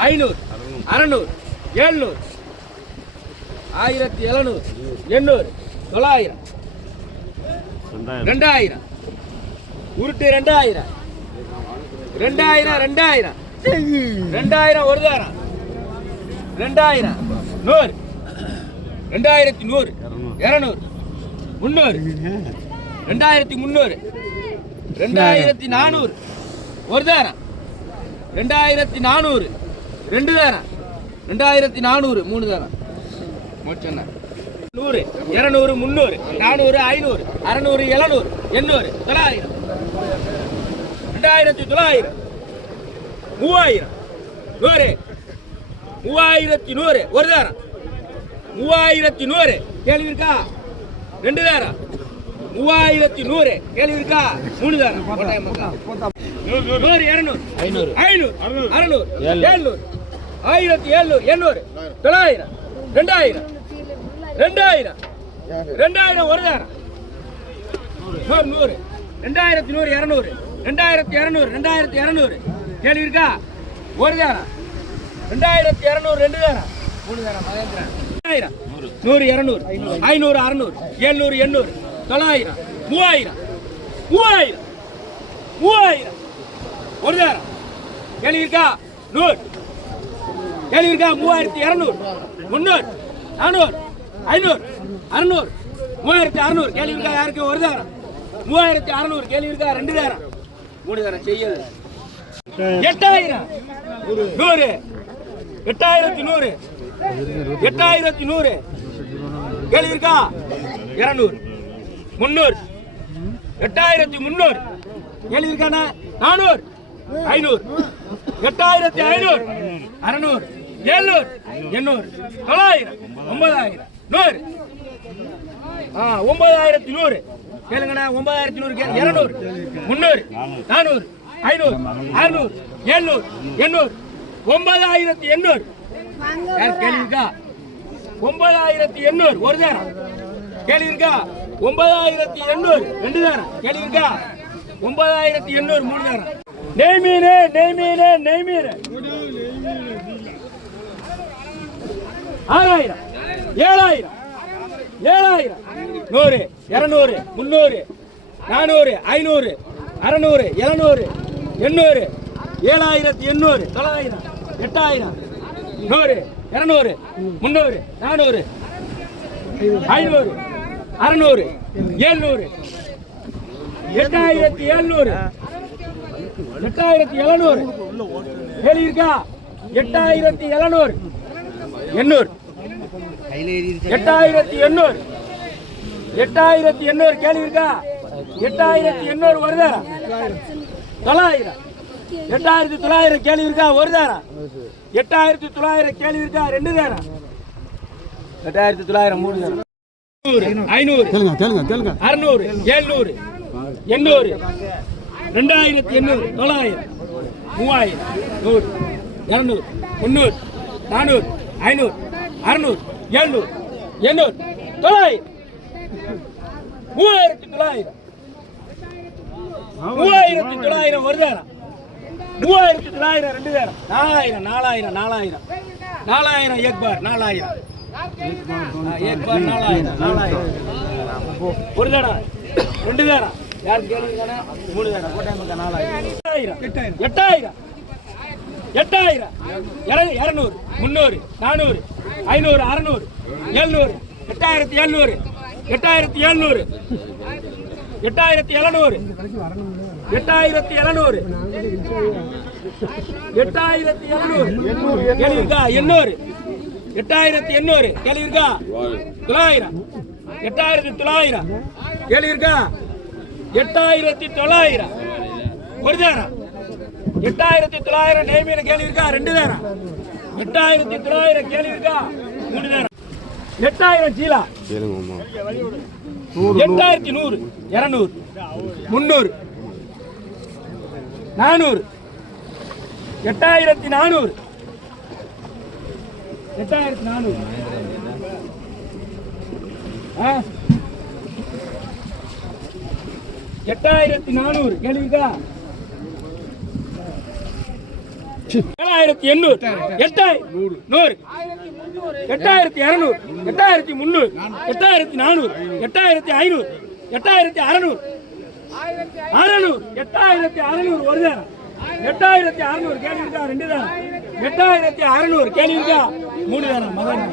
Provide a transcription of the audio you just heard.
ஐநூறு அறநூறு எழுநூறு ஆயிரத்தி எழுநூறு எண்ணூறு தொள்ளாயிரம் ரெண்டாயிரம். உருட்டு ரெண்டாயிரம் ரெண்டாயிரம் ரெண்டாயிரம் ரெண்டாயிரம் ஒரு தாரம் ரெண்டாயிரம் நூறு ரெண்டாயிரத்தி நூறு இரநூறு முந்நூறு ரெண்டாயிரத்தி முந்நூறு ரெண்டாயிரத்தி நானூறு ஒரு தாரம் ரெண்டாயிரத்தி நானூறு ரெண்டு தாரம் ரெண்டாயிரத்தி நானூறு மூணு தாரம் மோச்சண்ணா. நூறு இரநூறு முந்நூறு நானூறு ஐநூறு அறநூறு எழுநூறு எண்ணூறு தொள்ளாயிரம். ரெண்டாயிரத்தி தொள்ளாயிரம். மூவாயிரம். நூறு. மூவாயிரத்தி நூறு. ஒரு தாரம் மூவாயிரத்தி நூறு. கேள்வி இருக்கா? ரெண்டு தாரம் மூவாயிரத்தி நூறு. கேள்வி இருக்கா? மூணு தாரம். நூறு இரநூறு. ஐநூறு. ஐநூறு. அறுநூறு. எழுநூறு ஆயிரத்தி எழுநூறு எண்ணூறு. தொள்ளாயிரம். ரெண்டாயிரம். ரெண்டாயிரம். ரெண்டாயிரம் ஒரு தாரம். நூறு நூறு. ரெண்டாயிரத்தி நூறு இரநூறு. ரெண்டாயிரத்தி இரநூறு ரெண்டாயிரத்தி இரநூறு. கேள்வி இருக்கா? ஒரு தாரம். ரெண்டாயிரத்தி இரநூறு ரெண்டு தாரம். மூணு தாரம் மகேந்திரன் நூறு இரநூறு. ஐநூறு. அறநூறு. எழுநூறு எண்ணூறு. தொள்ளாயிரம். மூவாயிரம். மூவாயிரம். மூவாயிரம். ஒரு நேரம். கேள்வி இருக்கா நூறு. கேள்வி இருக்கா மூவாயிரத்தி இரநூறு. முந்நூறு. நானூறு. ஐநூறு. அறுநூறு. மூவாயிரத்தி அறுநூறு. கேள்வி இருக்கா யாருக்கு? ஒரு நேரம். மூவாயிரத்தி அறுநூறு. கேள்வி இருக்கா ரெண்டு நேரம். மூணு நேரம் செய்யல எட்டாயிரம். நூறு. எட்டாயிரத்தி நூறு. எட்டாயிரத்தி நூறு. கேள்வி இருக்கா இருநூறு. முந்நூறு. எட்டாயிரத்தி முந்நூறு. கேள்வி இருக்காண்ணா நானூறு. ஐநூறு. எட்டாயிரத்தி ஐநூறு. அறுநூறு. எழுநூறு. எண்ணூறு. தொள்ளாயிரம். ஒன்பதாயிரம். நூறு. ஆ ஒன்பதாயிரத்தி நூறு. கேளுங்கண்ணா ஒன்பதாயிரத்தி நூறு கேளு இரநூறு. முந்நூறு. நானூறு. ஐநூறு. அறுநூறு. எழுநூறு. எண்ணூறு. ஒன்பதாயிரத்தி எண்ணூறு. கேள்விக்கா கேள்வி இருக்கா ஒன்பதாயிரத்தி எண்ணூறு. ஒரு தாரம் கேள்வி இருக்கா ஒன்பதாயிரத்தி எண்ணூறு. ரெண்டு தாரம் கேள்வி இருக்கா ஒன்பதாயிரத்தி எண்ணூறு. மூணு நேரம் நெய் மீன் நெய் மீன் நெய் மீன் ஆறாயிரம் ஏழாயிரம் ஏழாயிரம். நூறு இரநூறு முந்நூறு நானூறு ஐநூறு அறநூறு எழுநூறு எண்ணூறு ஏழாயிரத்தி எண்ணூறு தொள்ளாயிரம் எட்டாயிரம் நூறு இரநூறு முந்நூறு நானூறு ஐநூறு அறநூறு எழுநூறு எட்டாயிரத்தி எழுநூறு எட்டாயிரத்தி எழுநூறு. கேள்வி இருக்கா எட்டாயிரத்தி எழுநூறு. எண்ணூறு. எட்டாயிரத்தி எண்ணூறு. எட்டாயிரத்தி எண்ணூறு. கேள்வி இருக்கா எட்டாயிரத்தி எண்ணூறு வருதா தொள்ளாயிரம். எட்டாயிரத்தி தொள்ளாயிரம் கேள்வி இருக்கா ஒரு தாரம் எட்டாயிரத்தி தொள்ளாயிரம் கேள்வி இருக்கா ரெண்டு தாரம் எட்டாயிரத்தி தொள்ளாயிரம் மூணு தாரம் நூறு, ஐநூறு கேளுங்க. அறுநூறு. எழுநூறு. எண்ணூறு. ரெண்டாயிரத்தி எண்ணூறு தொள்ளாயிரம் மூவாயிரம் நூறு இரநூறு முந்நூறு நானூறு ஐநூறு அறுநூறு எழுநூறு எண்ணூறு தொள்ளாயிரம். மூவாயிரத்தி தொள்ளாயிரம். மூவாயிரத்தி தொள்ளாயிரம் ஒரு தாரம் மூவாயிரத்தி தொள்ளாயிரம் ரெண்டு பேரும் நாலாயிரம் நாலாயிரம் நாலாயிரம். நாலாயிரம் ஏக் பார் நாலாயிரம். ஆ, நாலாயிரம் நாலாயிரம். ஒரு தடம் ரெண்டு தடம் யாருக்கு மூணு நாலாயிரம். எட்டாயிரம். எட்டாயிரம். எட்டாயிரம். இர- இரநூறு முந்நூறு நானூறு ஐநூறு அறநூறு எழுநூறு. எட்டாயிரத்தி எழுநூறு. எட்டாயிரத்தி எழுநூறு. எட்டாயிரத்தி எழுநூறு. எட்டாயிரத்தி எழுநூறு. எட்டாயிரத்தி எழுநூறு. கேள்வி இருக்கா எண்ணூறு. எட்டாயிரத்தி எண்ணூறு. கேள்வி இருக்கா தொள்ளாயிரம். எட்டாயிரத்தி தொள்ளாயிரம். கேள்வி இருக்கா எட்டாயிரத்தி தொள்ளாயிரம். ஒரு தாரம் எட்டாயிரத்தி தொள்ளாயிரம் நேமியில கேள்வி இருக்கா? ரெண்டு தாரம் எட்டாயிரத்தி தொள்ளாயிரம் கேள்வி இருக்கா? மூணு தாரம் எட்டாயிரம் சீலா எட்டாயிரத்தி நூறு. இருநூறு. முந்நூறு. நானூறு. எட்டாயிரத்தி நானூறு. எட்டாயிரத்தி நானூறு. ஆ? எட்டாயிரத்தி நானூறு. கேள்விக்கா? ஏழாயிரத்தி எண்ணூறு. எட்டாயிரம் நூறு. எட்டாயிரத்தி இரநூறு. எட்டாயிரத்தி முந்நூறு. எட்டாயிரத்தி நானூறு. எட்டாயிரத்தி ஐநூறு. எட்டாயிரத்தி அறநூறு. அறநூறு. எட்டாயிரத்தி அறநூறு. ஒரு தான் எட்டாயிரத்தி அறநூறு. கேள்வி இருக்கா ரெண்டு தான் எட்டாயிரத்தி அறநூறு. கேள்வி இருக்கா மூணு தானா மகன்.